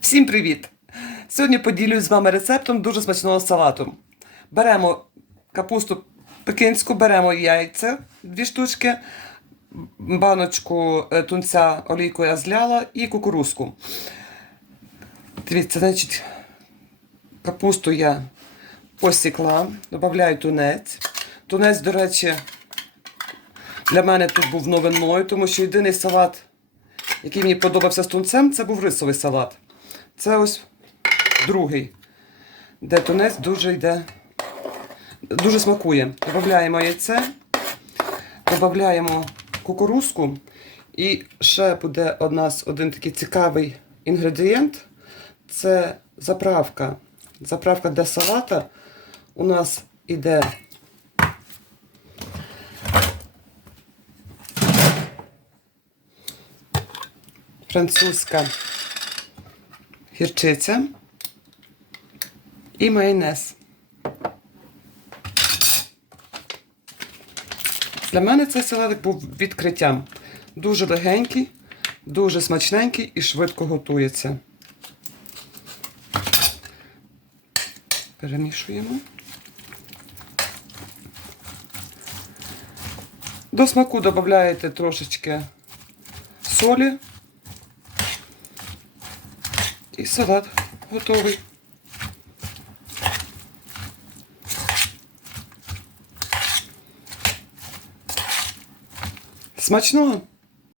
Всім привіт! Сьогодні поділюсь з вами рецептом дуже смачного салату. Беремо капусту пекинську, беремо яйця, дві штучки, баночку е, тунця олійку я зляла і кукурузку. Дивіться, значить, капусту я посікла, додаю тунець. Тунець, до речі, для мене тут був новиною, тому що єдиний салат, який мені подобався з тунцем, це був рисовий салат. Це ось другий, де тунець дуже йде, дуже смакує. Додаємо яйце, додаємо кукурузку. І ще буде у нас один такий цікавий інгредієнт. Це заправка. Заправка для салата у нас іде французька гірчиця і майонез. Для мене цей салатик був відкриттям. Дуже легенький, дуже смачненький і швидко готується. Перемішуємо. До смаку додаєте трошечки солі. І салат готовий. Смачного!